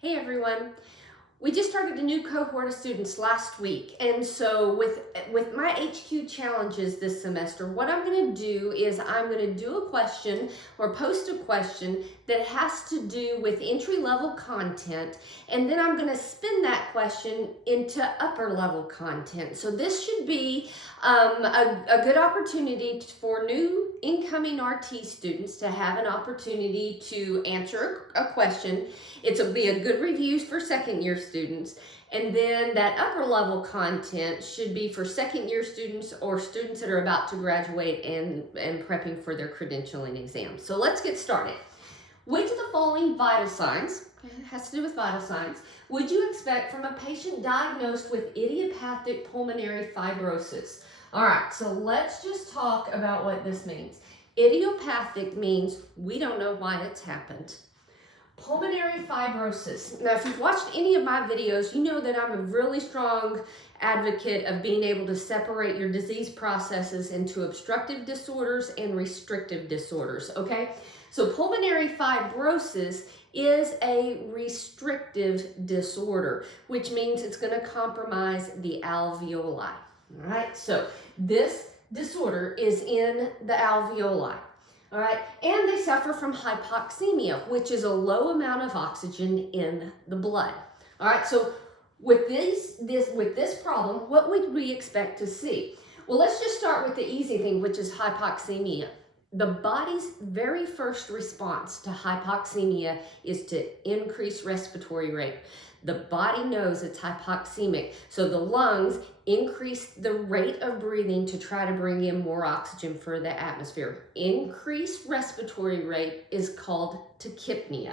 Hey everyone. We just started a new cohort of students last week, and so with my HQ challenges this semester, what I'm going to do is I'm going to do a question or post a question that has to do with entry-level content, and then I'm going to spin that question into upper-level content. So this should be a good opportunity for new incoming RT students to have an opportunity to answer a question. It'll be a good review for second year students. And then that upper level content should be for second year students or students that are about to graduate and prepping for their credentialing exams. So let's get started. Which of the following vital signs, it has to do with vital signs, would you expect from a patient diagnosed with idiopathic pulmonary fibrosis? All right, so let's just talk about what this means. Idiopathic means we don't know why it's happened. Pulmonary fibrosis. Now, if you've watched any of my videos, you know that I'm a really strong advocate of being able to separate your disease processes into obstructive disorders and restrictive disorders, okay? So pulmonary fibrosis is a restrictive disorder, which means it's going to compromise the alveoli, all right? So this disorder is in the alveoli. All right, and they suffer from hypoxemia, which is a low amount of oxygen in the blood. All right, so with this problem, what would we expect to see? Well, let's just start with the easy thing, which is hypoxemia. The body's very first response to hypoxemia is to increase respiratory rate. The body knows it's hypoxemic, so the lungs increase the rate of breathing to try to bring in more oxygen for the atmosphere. Increased respiratory rate is called tachypnea.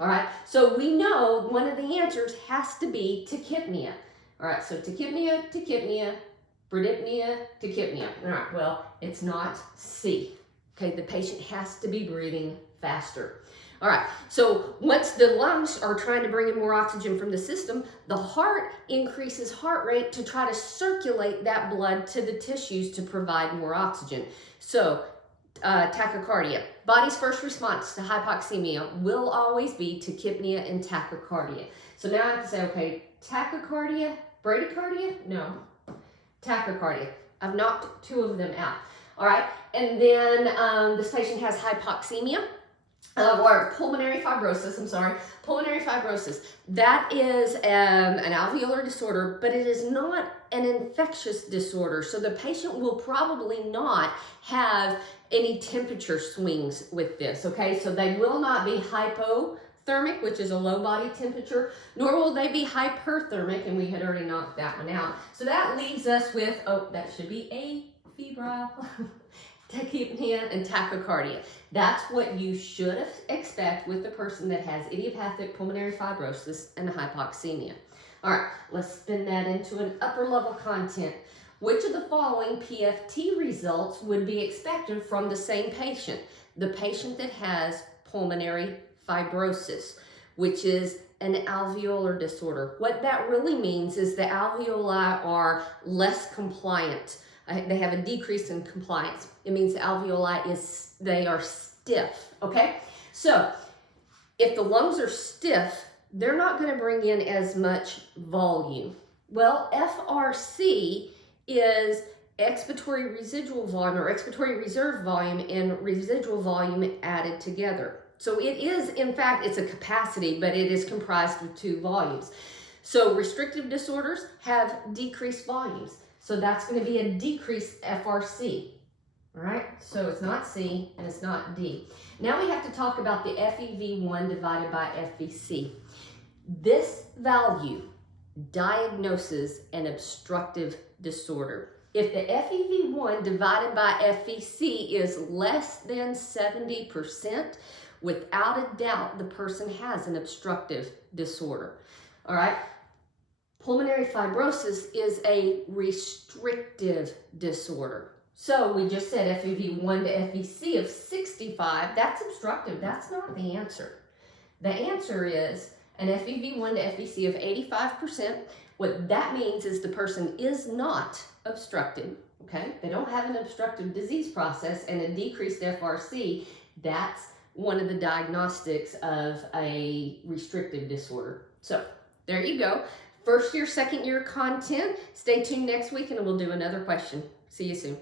All right, so we know one of the answers has to be tachypnea. All right, so tachypnea, tachypnea, bradypnea, tachypnea. All right, well, it's not C. Okay, the patient has to be breathing faster. All right, so once the lungs are trying to bring in more oxygen from the system, the heart increases heart rate to try to circulate that blood to the tissues to provide more oxygen. So tachycardia, body's first response to hypoxemia will always be tachypnea and tachycardia. So now I have to say, okay, tachycardia, bradycardia? No, tachycardia. I've knocked two of them out. All right, and then this patient has hypoxemia. Or pulmonary fibrosis, pulmonary fibrosis. That is an alveolar disorder, but it is not an infectious disorder. So the patient will probably not have any temperature swings with this, okay? So they will not be hypothermic, which is a low body temperature, nor will they be hyperthermic, and we had already knocked that one out. So that leaves us with, oh, that should be afebrile. Tachypnea and tachycardia. That's what you should expect with the person that has idiopathic pulmonary fibrosis and hypoxemia. All right, let's spin that into an upper level content. Which of the following PFT results would be expected from the same patient? The patient that has pulmonary fibrosis, which is an alveolar disorder. What that really means is the alveoli are less compliant. They have a decrease in compliance. It means the alveoli they are stiff, okay? So if the lungs are stiff, they're not going to bring in as much volume. Well, FRC is expiratory residual volume or expiratory reserve volume and residual volume added together. So it is, in fact, it's a capacity, but it is comprised of two volumes. So restrictive disorders have decreased volumes. So that's going to be a decreased FRC, all right? So it's not C and it's not D. Now we have to talk about the FEV1 divided by FVC. This value diagnoses an obstructive disorder. If the FEV1 divided by FVC is less than 70%, without a doubt, the person has an obstructive disorder, all right? Pulmonary fibrosis is a restrictive disorder. So we just said FEV1 to FVC of 65, that's obstructive. That's not the answer. The answer is an FEV1 to FVC of 85%. What that means is the person is not obstructed, okay? They don't have an obstructive disease process and a decreased FRC. That's one of the diagnostics of a restrictive disorder. So there you go. First year, second year content. Stay tuned next week and we'll do another question. See you soon.